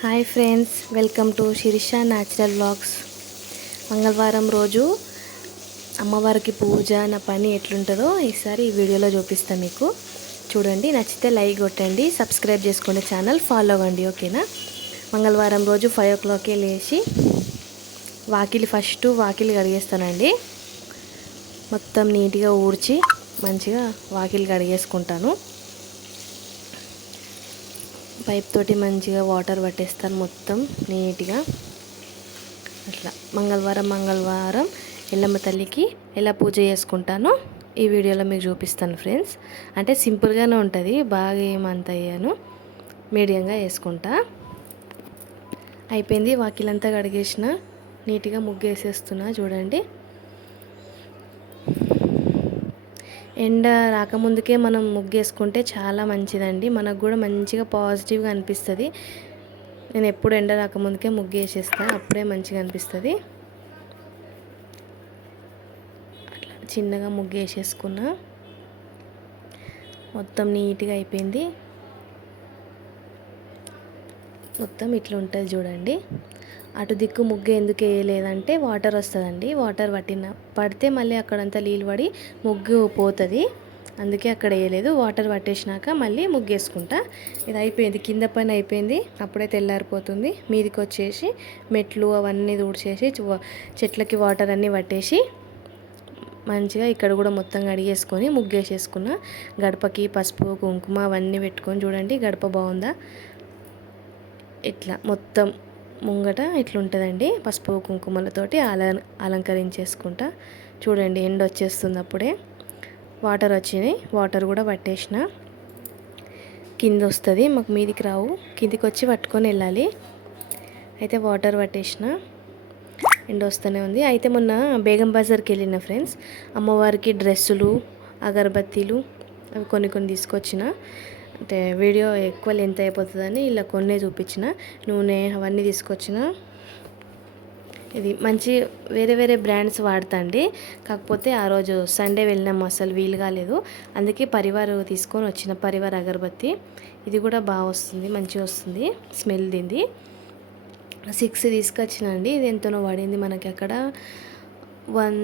Hi friends welcome to Sirisha natural blogs మంగళవారం రోజు అమ్మవారికి పూజ నా పని ఎట్లుంటుందో ఈసారి ఈ వీడియోలో చూపిస్తాను మీకు. చూడండి నచ్చితే లైక్ కొట్టండి సబ్స్క్రైబ్ చేసుకోండి ఛానల్ ఫాలో అవ్వండి ఓకేనా? మంగళవారం రోజు ఫైవ్ ఓ క్లాక్కి లేచి వాకిలి ఫస్ట్ వాకిలి కడిగేస్తానండి. మొత్తం నీట్గా ఊడ్చి మంచిగా వాకిలి కడిగేసుకుంటాను. పైప్ తోటి మంచిగా వాటర్ పట్టేస్తాను మొత్తం నీట్గా. అట్లా. మంగళవారం మంగళవారం ఎల్లమ్మ తల్లికి ఎలా పూజ చేసుకుంటానో ఈ వీడియోలో మీకు చూపిస్తాను ఫ్రెండ్స్. అంటే సింపుల్గానే ఉంటుంది బాగా ఏమంత అయ్యాను మీడియంగా వేసుకుంటా. అయిపోయింది వాకిలంతా కడిగేసిన నీట్గా ముగ్గు వేసేస్తున్నా చూడండి. ఎండ రాకముందుకే మనం ముగ్గేసుకుంటే చాలా మంచిదండి. మనకు కూడా మంచిగా పాజిటివ్గా అనిపిస్తుంది. నేను ఎప్పుడు ఎండ రాకముందుకే ముగ్గేసేస్తాను అప్పుడే మంచిగా అనిపిస్తుంది. అట్లా చిన్నగా ముగ్గేసేసుకున్నా. మొత్తం నీట్గా అయిపోయింది. మొత్తం ఇట్లా ఉంటుంది చూడండి. అటు దిక్కు ముగ్గు ఎందుకు వేయలేదంటే వాటర్ వస్తుందండి. వాటర్ పట్టిన పడితే మళ్ళీ అక్కడంతా నీళ్ళు పడి ముగ్గు పోతుంది. అందుకే అక్కడ వేయలేదు. వాటర్ పట్టేసినాక మళ్ళీ ముగ్గేసుకుంటా ఇది అయిపోయింది. కింద పైన అయిపోయింది. అప్పుడే తెల్లారిపోతుంది. మీదికి వచ్చేసి మెట్లు అవన్నీ తుడిచేసి చెట్లకి వాటర్ అన్నీ పట్టేసి మంచిగా ఇక్కడ కూడా మొత్తం కడిగేసుకొని ముగ్గేసేసుకున్న గడపకి పసుపు కుంకుమ అవన్నీ పెట్టుకొని చూడండి గడప బాగుందా? ఇట్లా మొత్తం ముంగట ఇట్లుంటుందండి పసుపు కుంకుమలతోటి అల అలంకరించేసుకుంటా. చూడండి ఎండ వచ్చేస్తుంది అప్పుడే వాటర్ వచ్చినాయి వాటర్ కూడా పట్టేసిన. కింద వస్తుంది మాకు మీదికి రావు కిందికి వచ్చి పట్టుకొని వెళ్ళాలి. అయితే వాటర్ పట్టేసిన ఎండ వస్తూనే ఉంది. అయితే మొన్న బేగం బజార్కి వెళ్ళిన ఫ్రెండ్స్ అమ్మవారికి డ్రెస్సులు అగరబత్తీలు అవి కొన్ని కొన్ని తీసుకొచ్చిన. అంటే వీడియో ఎక్కువ లెంత్ అయిపోతుందని ఇలా కొన్ని చూపించిన. నూనె అవన్నీ తీసుకొచ్చిన. ఇది మంచి వేరే వేరే బ్రాండ్స్ వాడతా అండి. కాకపోతే ఆ రోజు సండే వెళ్ళినాము అసలు వీలు కాలేదు. అందుకే పరివార్ తీసుకొని వచ్చిన పరివార్ అగరబత్తి. ఇది కూడా బాగా వస్తుంది మంచిగా వస్తుంది స్మెల్ దింది సిక్స్ తీసుకొచ్చిన అండి. ఇది ఎంతనో పడింది మనకి అక్కడ. వన్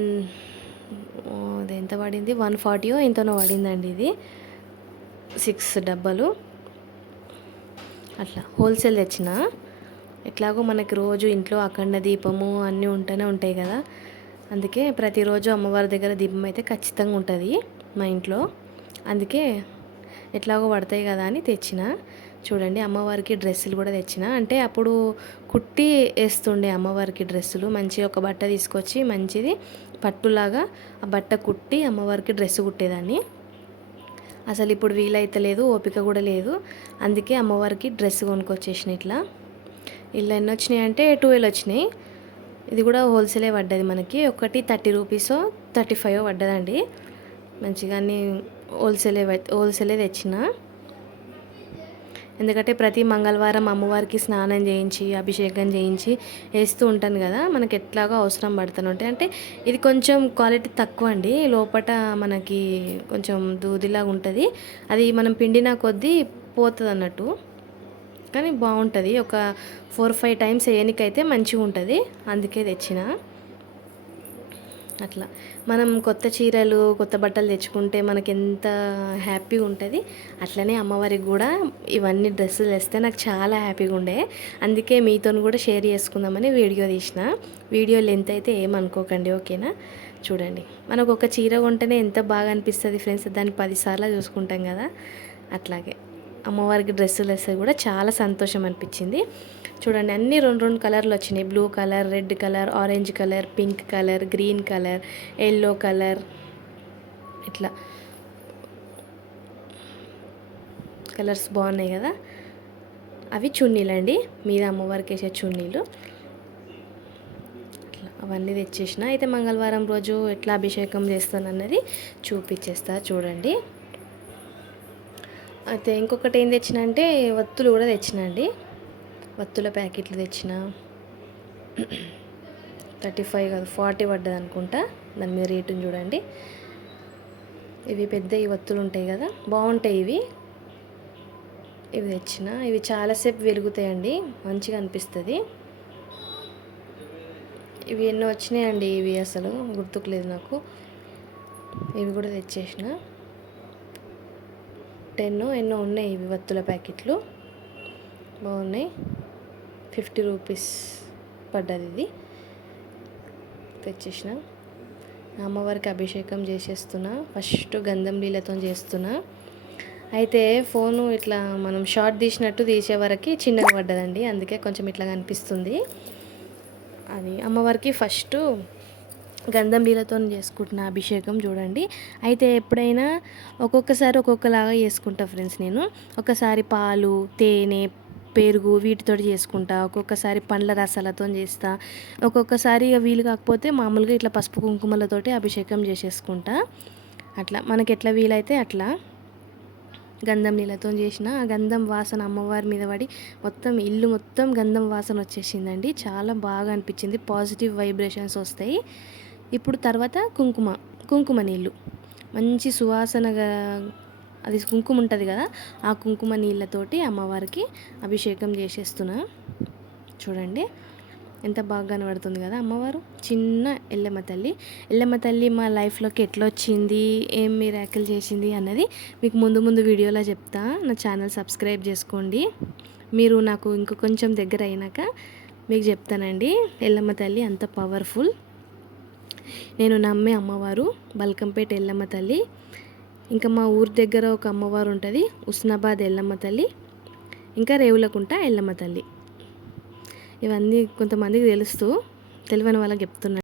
అది ఎంత పడింది వన్ ఫార్టీయో ఎంతనో పడిందండి ఇది. సిక్స్ డబ్బాలు. అట్లా హోల్సేల్ తెచ్చిన. ఎట్లాగో మనకి రోజు ఇంట్లో అఖండ దీపము అన్నీ ఉంటూనే ఉంటాయి కదా. అందుకే ప్రతిరోజు అమ్మవారి దగ్గర దీపం అయితే ఖచ్చితంగా ఉంటుంది మా ఇంట్లో. అందుకే ఎట్లాగో పడతాయి కదా అని తెచ్చిన. చూడండి అమ్మవారికి డ్రెస్సులు కూడా తెచ్చిన. అంటే అప్పుడు కుట్టి వేస్తుండే అమ్మవారికి డ్రెస్సులు. మంచిగా ఒక బట్ట తీసుకొచ్చి మంచిది పట్టులాగా ఆ బట్ట కుట్టి అమ్మవారికి డ్రెస్ కుట్టేదాన్ని. అసలు ఇప్పుడు వీలైతే లేదు ఓపిక కూడా లేదు. అందుకే అమ్మవారికి డ్రెస్ కొనుక్కొచ్చేసిన ఇట్లా. ఇలా ఎన్ని వచ్చినాయి అంటే ట్వెల్వ్ వచ్చినాయి. ఇది కూడా హోల్సేలే పడ్డది మనకి. ఒకటి థర్టీ రూపీసో థర్టీ ఫైవ్ పడ్డదండి. మంచిగా అన్నీ హోల్సేలే హోల్సేలే తెచ్చిన. ఎందుకంటే ప్రతి మంగళవారం అమ్మవారికి స్నానం చేయించి అభిషేకం చేయించి వేస్తూ ఉంటాను కదా. మనకి ఎట్లాగో అవసరం పడుతూనే ఉంటాయి. అంటే ఇది కొంచెం క్వాలిటీ తక్కువ అండి. లోపల మనకి కొంచెం దూదిలాగా ఉంటుంది. అది మనం పిండిన కొద్దీ పోతుంది అన్నట్టు కానీ బాగుంటుంది. ఒక ఫోర్ ఫైవ్ టైమ్స్ వేయనికైతే మంచిగా ఉంటుంది అందుకే తెచ్చిన. అట్లా. మనం కొత్త చీరలు కొత్త బట్టలు తెచ్చుకుంటే మనకి ఎంత హ్యాపీగా ఉంటుంది. అట్లనే అమ్మవారికి కూడా ఇవన్నీ డ్రెస్సులు వేస్తే నాకు చాలా హ్యాపీగా ఉండే. అందుకే మీతో కూడా షేర్ చేసుకుందామని వీడియో తీసిన. వీడియో లెంత్ అయితే ఏమనుకోకండి ఓకేనా? చూడండి. మనకు ఒక చీర కొంటేనే ఎంత బాగా అనిపిస్తుంది ఫ్రెండ్స్. దాన్ని పదిసార్లు చూసుకుంటాం కదా. అట్లాగే. అమ్మవారికి డ్రెస్సులు వేస్తే కూడా చాలా సంతోషం అనిపించింది. చూడండి అన్ని రెండు రెండు కలర్లు వచ్చినాయి. Blue colour red colour orange colour pink colour green colour yellow colour ఇట్లా కలర్స్ బాగున్నాయి కదా. అవి చున్నీలు అండి. మీద అమ్మవారికి వేసే చున్నీలు. అవన్నీ తెచ్చేసిన. అయితే మంగళవారం రోజు ఎట్లా అభిషేకం చేస్తాను అన్నది చూపించేస్తా చూడండి. అయితే ఇంకొకటి ఏం తెచ్చిన అంటే వత్తులు కూడా తెచ్చిన అండి. వత్తుల ప్యాకెట్లు తెచ్చిన. థర్టీ ఫైవ్ కాదు ఫార్టీ పడ్డది అనుకుంటా. దాని మీద రేటుని చూడండి. ఇవి పెద్ద ఈ వత్తులు ఉంటాయి కదా బాగుంటాయి ఇవి. ఇవి తెచ్చిన. ఇవి చాలాసేపు వెలుగుతాయండి మంచిగా అనిపిస్తుంది. ఇవి ఎన్నో వచ్చినాయండి ఇవి అసలు గుర్తుకులేదు నాకు. ఇవి కూడా తెచ్చేసిన. టెన్ ఎన్నో ఉన్నాయి ఇవి వత్తుల ప్యాకెట్లు. బాగున్నాయి. ఫిఫ్టీ రూపీస్ పడ్డది ఇది. తెచ్చేసిన. అమ్మవారికి అభిషేకం చేసేస్తున్నా. ఫస్ట్ గంధం నీళ్ళతో చేస్తున్నా. అయితే ఫోను ఇట్లా మనం షార్ట్ తీసినట్టు తీసే వరకు చిన్నగా పడ్డదండి. అందుకే కొంచెం ఇట్లా కనిపిస్తుంది అది అమ్మవారికి ఫస్ట్ గంధం నీళ్ళతో చేసుకుంటున్న అభిషేకం చూడండి. అయితే ఎప్పుడైనా ఒక్కొక్కసారి ఒక్కొక్కలాగా చేసుకుంటా ఫ్రెండ్స్ నేను. ఒకసారి పాలు తేనె పెరుగు వీటితో చేసుకుంటా. ఒక్కొక్కసారి పండ్ల రసాలతో చేస్తా. ఒక్కొక్కసారి ఇక వీలు కాకపోతే మామూలుగా ఇట్లా పసుపు కుంకుమలతోటి అభిషేకం చేసేసుకుంటా. అట్లా. మనకి ఎట్లా వీలైతే అట్లా. గంధం నీళ్ళతో చేసిన ఆ గంధం వాసన అమ్మవారి మీద పడి మొత్తం ఇల్లు మొత్తం గంధం వాసన వచ్చేసిందండి. చాలా బాగా అనిపించింది. పాజిటివ్ వైబ్రేషన్స్ వస్తాయి. ఇప్పుడు తర్వాత కుంకుమ కుంకుమ నీళ్ళు. మంచి సువాసనగా అది కుంకుమ ఉంటుంది కదా ఆ కుంకుమ నీళ్ళతోటి అమ్మవారికి అభిషేకం చేసేస్తున్నా. చూడండి ఎంత బాగా కనబడుతుంది కదా అమ్మవారు. చిన్న ఎల్లమ్మ తల్లి. ఎల్లమ్మ తల్లి మా లైఫ్లోకి ఎట్లా వచ్చింది ఏం మిరాకిల్ చేసింది అన్నది మీకు ముందు ముందు వీడియోలో చెప్తా. నా ఛానల్ సబ్స్క్రైబ్ చేసుకోండి. మీరు నాకు ఇంకొంచెం కొంచెం దగ్గర అయినాక మీకు చెప్తానండి. ఎల్లమ్మ తల్లి అంత పవర్ఫుల్. నేను నమ్మే అమ్మవారు బల్కంపేట ఎల్లమ్మ తల్లి. ఇంకా మా ఊరి దగ్గర ఒక అమ్మవారు ఉంటుంది ఉస్నాబాద్ ఎల్లమ్మ తల్లి ఇంకా రేవులకుంట ఎల్లమ్మ తల్లి. ఇవన్నీ కొంతమందికి తెలుస్తూ తెలియని వాళ్ళకి చెప్తున్నాను